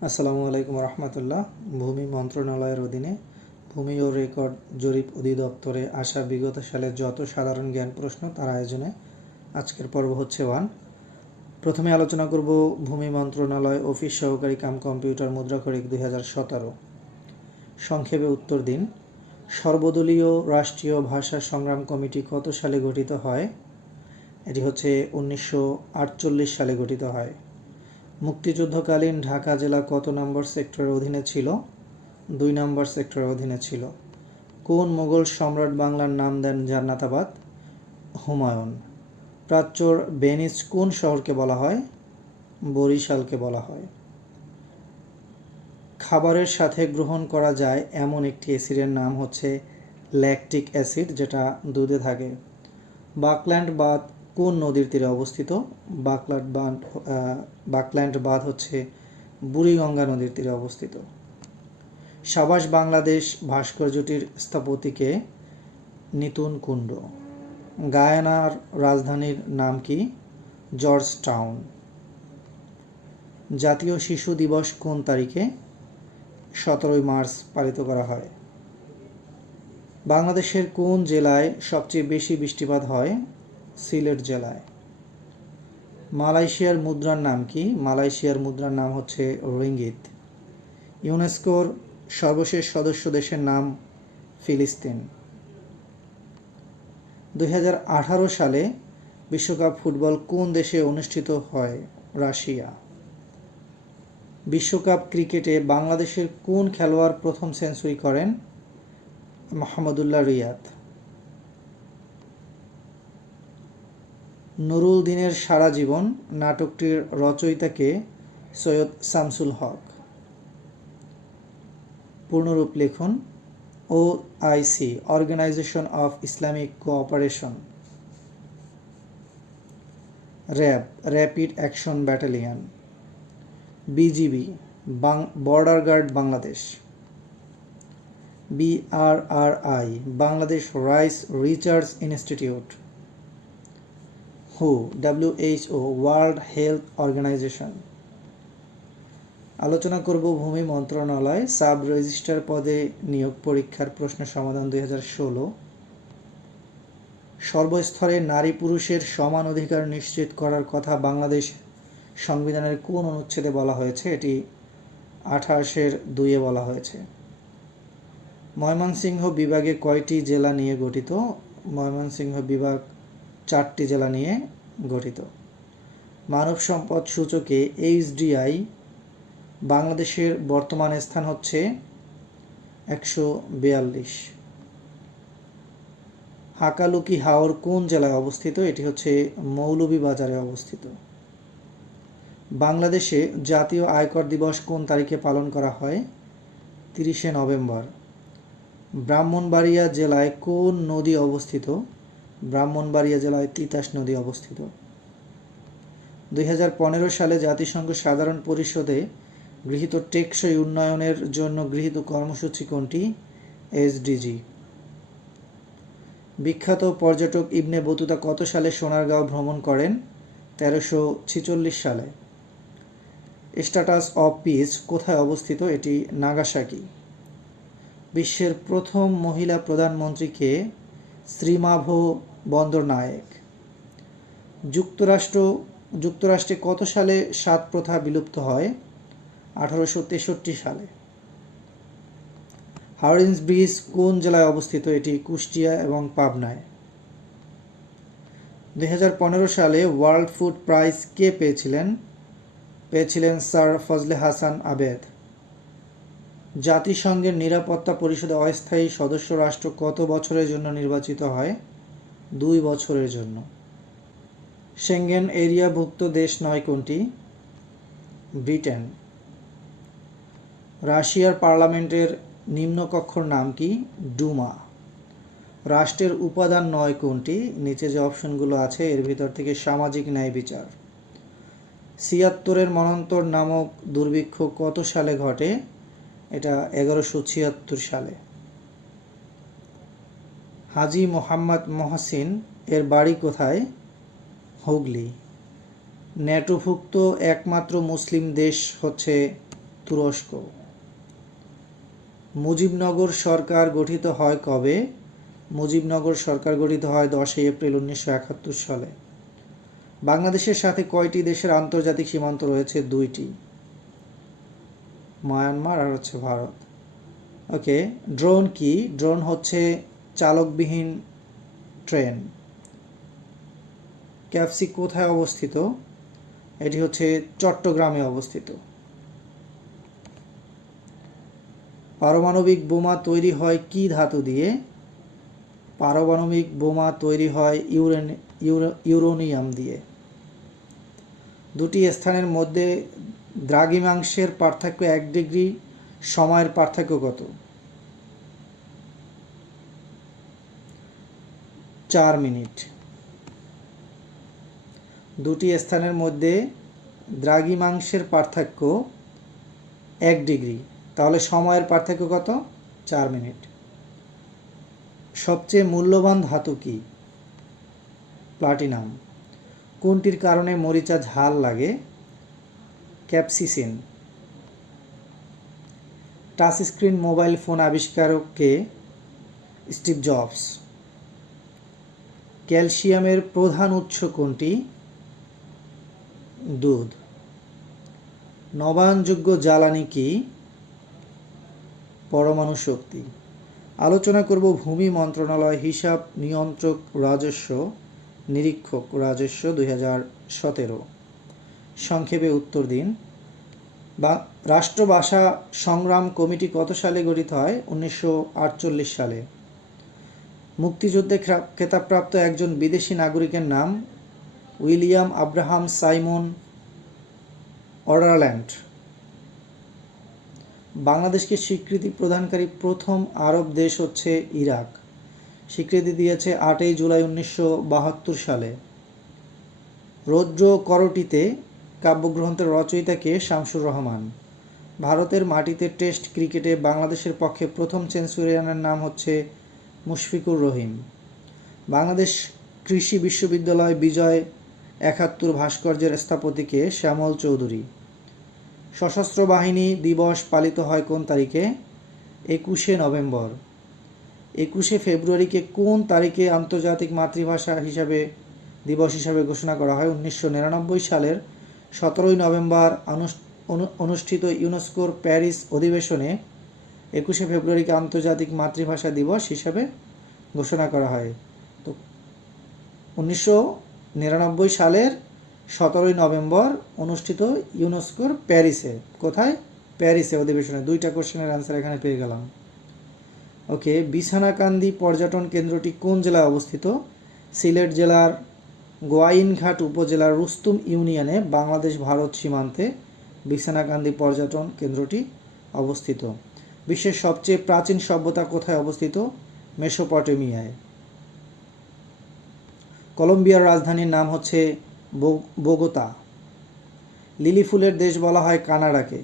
আসসালামু আলাইকুম রহমতুল্লাহ। ভূমি মন্ত্রণালয়ের অধীনে ভূমি ও রেকর্ড জরিপ অধিদপ্তরে আসা বিগত সালের যত সাধারণ জ্ঞান প্রশ্ন তার আয়োজনে আজকের পর্ব হচ্ছে 1। প্রথমে আলোচনা করব ভূমি মন্ত্রণালয় অফিস সহকারী কাম কম্পিউটার মুদ্রাক্ষরিক 2017। সংক্ষেপে উত্তর দিন। সর্বদলীয় রাষ্ট্রীয় ভাষা সংগ্রাম কমিটি কত সালে গঠিত হয়? এটি হচ্ছে 1948 সালে গঠিত হয়। মুক্তিযুদ্ধকালীন ঢাকা জেলা কত নম্বর সেক্টরের অধীনে ছিল? 2 নম্বর সেক্টরের অধীনে ছিল। কোন মোগল সম্রাট বাংলার নাম দেন জান্নাতাবাদ? হুমায়ুন। প্রাচ্যর ভেনিস কোন শহরকে বলা হয়? বরিশালকে বলা হয়। খাবারের সাথে গ্রহণ করা যায় এমন একটি অ্যাসিডের নাম হচ্ছে ল্যাকটিক অ্যাসিড, যেটা দুধে থাকে। বাকল্যান্ড বাঁধ কোন নদীর তীরে অবস্থিত? বাকল্যান্ড বাঁধ হচ্ছে বুড়িগঙ্গা নদীর তীরে অবস্থিত। সাবাস বাংলাদেশ ভাস্কর্যটির স্থপতিকে? নিতুন কুণ্ড। গায়ানার রাজধানীর নাম কি? George town. জাতীয় শিশু দিবস কোন তারিখে? 17 মার্চ পালিত করা হয়। বাংলাদেশের কোন জেলায় সবচেয়ে বেশি বৃষ্টিপাত হয়? সিলেট জেলায়। মালয়েশিয়ার মুদ্রার নাম কি? মালয়েশিয়ার মুদ্রার নাম হচ্ছে রিঙ্গিত। ইউনেস্কোর সর্বশেষ সদস্য দেশের নাম ফিলিস্তিন। 2018 সালে বিশ্বকাপ ফুটবল কোন দেশে অনুষ্ঠিত হয়? রাশিয়া। বিশ্বকাপ ক্রিকেটে বাংলাদেশের কোন খেলোয়াড় প্রথম সেঞ্চুরি করেন? মাহমুদুল্লাহ রিয়াদ। নুরুল দিনের সারা জীবন নাটকটির রচয়িতাকে? সৈয়দ শামসুল হক। পূর্ণরূপ লিখুন। OIC, organisation of Islamic cooperation. RAB, rapid action battalion. BGB, border guard Bangladesh. BRRI, Bangladesh rice research institute. WHO, world health organisation. আলোচনা করব ভূমি মন্ত্রণালয় সাব রেজিস্ট্রার পদে নিয়োগ পরীক্ষার প্রশ্ন সমাধান 2016। সর্বস্তরে নারী পুরুষের সমান অধিকার নিশ্চিত করার কথা বাংলাদেশ সংবিধানের কোন অনুচ্ছেদে বলা হয়েছে? এটি 28-2 বলা হয়েছে। ময়মনসিংহ বিভাগে কয়টি জেলা নিয়ে গঠিত? ময়মনসিংহ বিভাগ 4টি জেলা নিয়ে গঠিত। মানব সম্পদ সূচকে HDI বাংলাদেশের বর্তমান স্থান হচ্ছে 142। হাকালুকি হাওর কোন জেলায় অবস্থিত? এটি হচ্ছে মৌলভীবাজারে অবস্থিত। বাংলাদেশে জাতীয় আয়কর দিবস কোন তারিখে পালন করা হয়? 30 নভেম্বর। ব্রাহ্মণবাড়িয়া জেলায় কোন নদী অবস্থিত? ব্রাহ্মণবাড়িয়া জেলায় তিতাস নদী অবস্থিত। 2015 সালে জাতিসংঘ সাধারণ পরিষদে গৃহীত টেকসই উন্নয়নের জন্য গৃহীত কর্মসূচি কোনটি? SDG। বিখ্যাত পর্যটক ইবনে বতুতা কত সালে সোনারগাঁও ভ্রমণ করেন? 1346 সালে। স্ট্যাটাস অফ পিস কোথায় অবস্থিত? এটি নাগাসাকি। বিশ্বের প্রথম মহিলা প্রধানমন্ত্রীকে? শ্রীমাভো বন্দরনায়েক। যুক্তরাষ্ট্রে কত সালে সাত প্রথা বিলুপ্ত হয়? 1863 সালে। হাওড়িঞ্জ ব্রিজ কোন জেলায় অবস্থিত? এটি কুষ্টিয়া এবং পাবনায়। 2015 সালে ওয়ার্ল্ড ফুড প্রাইজ কে পেয়েছিলেন স্যার ফজলে হাসান আবেদ। জাতিসংঘের নিরাপত্তা পরিষদে অস্থায়ী সদস্য রাষ্ট্র কত বছরের জন্য নির্বাচিত হয়? 2 বছরের জন্য। সেঙ্গেন এরিয়াভুক্ত দেশ নয় কোনটি? ব্রিটেন। রাশিয়ার পার্লামেন্টের নিম্নকক্ষর নাম কি? ডুমা। রাষ্ট্রের উপাদান নয় কোনটি? নিচে যে অপশনগুলো আছে এর ভিতর থেকে সামাজিক ন্যায় বিচার। 76-এর মন্বন্তর নামক দুর্ভিক্ষ কত সালে ঘটে? এটা 1176 সালে। হাজী মোহাম্মদ মহসিন এর বাড়ি কোথায়? হুগলি। ন্যাটোভুক্ত একমাত্র মুসলিম দেশ হচ্ছে তুরস্ক। মুজিবনগর সরকার গঠিত হয় কবে? মুজিবনগর সরকার গঠিত হয় 10 এপ্রিল 1971 সালে। বাংলাদেশের সাথে কয়টি দেশের আন্তর্জাতিক সীমান্ত রয়েছে? 2টি, মায়ানমার আর হচ্ছে ভারত। ওকে, ড্রোন কি? ড্রোন হচ্ছে চালকবিহীন ট্রেন। ক্যাপসি কোথায় অবস্থিত? এটি হচ্ছে চট্টগ্রামে অবস্থিত। পারমাণবিক বোমা তৈরি হয় কি ধাতু দিয়ে? পারমাণবিক বোমা তৈরি হয় ইউরেনিয়াম দিয়ে। দুটি স্থানের মধ্যে দ্রাঘিমাংশের পার্থক্য 1 ডিগ্রি, সময়ের পার্থক্য কত? 4 মিনিট। দুটি স্থানের মধ্যে দ্রাঘিমাংশের পার্থক্য 1 ডিগ্রি, তাহলে সময়ের পার্থক্য কত? 4 মিনিট। সবচেয়ে মূল্যবান ধাতু কি? প্লাটিনাম। কোনটির কারণে মরিচা ঝাল লাগে? ক্যাপসিসিন। টাচ স্ক্রিন মোবাইল ফোন আবিষ্কারক কে? Steve jobs. ক্যালসিয়ামের প্রধান উৎস কোনটি? দুধ। নবায়নযোগ্য জ্বালানি কি? পরমাণু শক্তি। আলোচনা করব ভূমি মন্ত্রণালয় হিসাব নিয়ন্ত্রক রাজস্ব নিরীক্ষক রাজস্ব 2017। সংক্ষেপে উত্তর দিন। রাষ্ট্রভাষা সংগ্রাম কমিটি কত সালে গঠিত হয়? 1948 সালে। মুক্তিযুদ্ধে খেতাবপ্রাপ্ত একজন বিদেশি নাগরিকের নাম? William Abraham Simon Ouderland. বাংলাদেশকে স্বীকৃতি প্রদানকারী প্রথম আরব দেশ হচ্ছে ইরাক। স্বীকৃতি দিয়েছে 8 জুলাই 1972 সালে। রৌদ্র করটিতে কাব্যগ্রন্থের রচয়িতা কে? শামসুর রহমান। ভারতের মাটিতে টেস্ট ক্রিকেটে বাংলাদেশের পক্ষে প্রথম সেঞ্চুরিয়ানের নাম হচ্ছে মুশফিকুর রহিম। বাংলাদেশ কৃষি বিশ্ববিদ্যালয় বিজয় 71 ভাস্কর্যের স্থপতি কে? শ্যামল চৌধুরী। সশস্ত্র বাহিনী দিবস পালিত হয় কোন তারিখে? 21 নভেম্বর। 21 ফেব্রুয়ারিকে কোন তারিখে আন্তর্জাতিক মাতৃভাষা দিবস হিসাবে ঘোষণা করা হয়? 1999 সালের 17 নভেম্বর অনুষ্ঠিত ইউনেস্কোর প্যারিস অধিবেশনে 21 ফেব্রুয়ারিকে আন্তর্জাতিক মাতৃভাষা দিবস হিসাবে ঘোষণা করা হয়। তো 1999 সালের 17 নভেম্বর অনুষ্ঠিত ইউনেস্কোর প্যারিসে। কোথায়? প্যারিসে অধিবেশনে। 2টা কোশ্চেনের অ্যান্সার এখানে পেয়ে গেলাম। ওকে, বিছানাকান্দি পর্যটন কেন্দ্রটি কোন জেলায় অবস্থিত? সিলেট জেলার গোয়াইনঘাট উপজেলার রুস্তুম ইউনিয়নে বাংলাদেশ ভারত সীমান্তে বিছানাকান্দি পর্যটন কেন্দ্রটি অবস্থিত। বিশ্বের সবচেয়ে প্রাচীন সভ্যতা কোথায় অবস্থিত? মেসোপটেমিয়ায়। কলম্বিয়ার রাজধানীর নাম হচ্ছে বোগোতা। লিলি ফুলের দেশ বলা হয় কানাডাকে।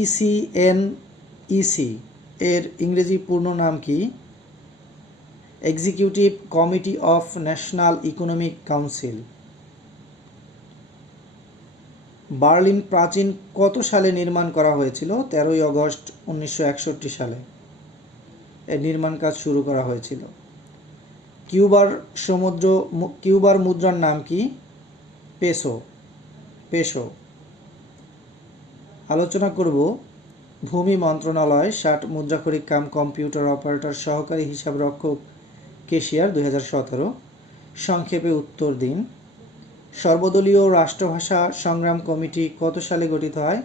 ইসিএনইসি এর ইংরেজি পূর্ণ নাম কি? Executive Committee of national Economic council. Berlin প্রাচীন কত সালে নির্মাণ করা হয়েছিল? 13 আগস্ট 1961 সালে এর নির্মাণ কাজ শুরু করা হয়েছিল। কিউবার মুদ্রার নাম কি? পেসো। আলোচনা করব ভূমি মন্ত্রণালয় 60 মুদ্রাক্ষরিক কাম কম্পিউটার অপারেটর সহকারী হিসাবরক্ষক কেশিয়ার 2017। সংক্ষেপে উত্তর দিন। সর্বদলীয় রাষ্ট্রভাষা সংগ্রাম কমিটি কত সালে গঠিত হয়?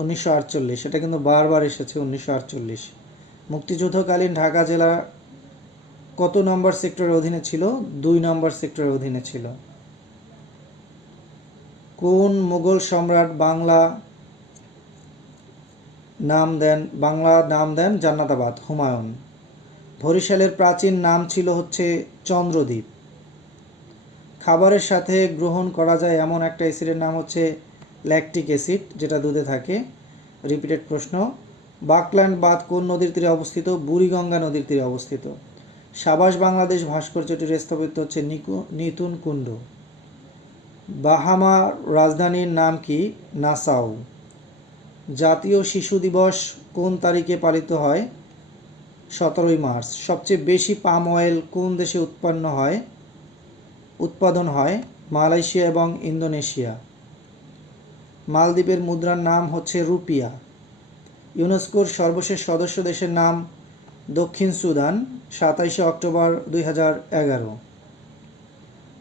1948। এটা কিন্তু বারবার এসেছে, 1948। মুক্তিযুদ্ধকালীন ঢাকা জেলা কত নম্বর সেক্টরের অধীনে ছিল? 2 নম্বর সেক্টরের অধীনে ছিল। কোন মুঘল সম্রাট বাংলা নাম দেন জান্নাতাবাদ? হুমায়ুন। বরিশালের প্রাচীন নাম ছিল হচ্ছে চন্দ্রদ্বীপ। খাবারের সাথে গ্রহণ করা যায় এমন একটা অ্যাসিডের নাম হচ্ছে ল্যাকটিক অ্যাসিড, যেটা দুধে থাকে। রিপিটেড প্রশ্ন। বাকল্যান্ড বাঁধ কোন নদীর তীরে অবস্থিত? বুড়িগঙ্গা নদীর তীরে অবস্থিত। সাবাস বাংলাদেশ ভাস্কর্যটির স্থপতি হচ্ছে নিতুন কুণ্ডু। বাহামার রাজধানীর নাম কি? নাসাউ। জাতীয় শিশু দিবস কোন তারিখে পালিত হয়? 17ই মার্চ। সবচেয়ে বেশি পাম অয়েল কোন দেশে উৎপাদন হয়? মালয়েশিয়া এবং ইন্দোনেশিয়া। মালদ্বীপের মুদ্রার নাম হচ্ছে রুপিয়া। ইউনেস্কোর সর্বশেষ সদস্য দেশের নাম দক্ষিণ সুদান, 27শে অক্টোবর 2011।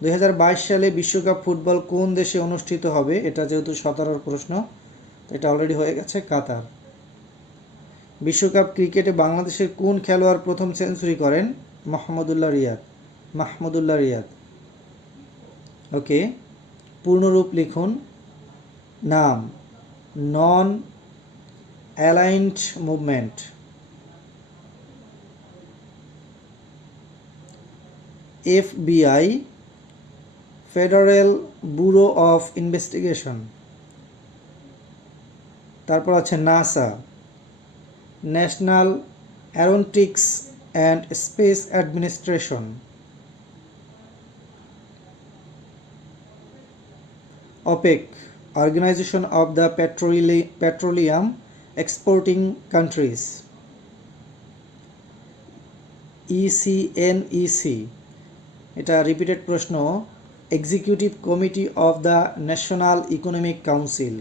2022 সালে বিশ্বকাপ ফুটবল কোন দেশে অনুষ্ঠিত হবে? এটা যেহেতু 17-র প্রশ্ন, এটা অলরেডি হয়ে গেছে, কাতার। বিশ্বকাপ ক্রিকেটে বাংলাদেশের কোন খেলোয়াড় প্রথম সেঞ্চুরি করেন? মাহমুদুল্লাহ রিয়াদ। ওকে, পূর্ণরূপ লিখুন। নাম Non Aligned Movement. FBI, Federal Bureau of Investigation. তারপর আছে NASA, National Aeronautics and Space Administration. OPEC, Organization of the Petroleum Exporting Countries. ECNEC, এটা রিপিটেড প্রশ্ন, Executive Committee of the National Economic Council.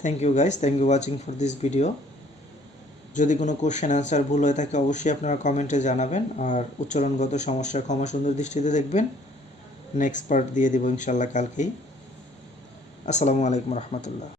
Thank you guys, thank you watching for this video. যদি কোনো question answer ভুল হয়ে থাকে অবশ্যই আপনারা কমেন্টে জানাবেন, আর উচ্চারণগত সমস্যা ক্ষমা সুন্দর দৃষ্টিতে দেখবেন। নেক্সট পার্ট দিয়ে দেবো ইনশাল্লাহ কালকেই। আসসালামু আলাইকুম রহমতুল্লাহ।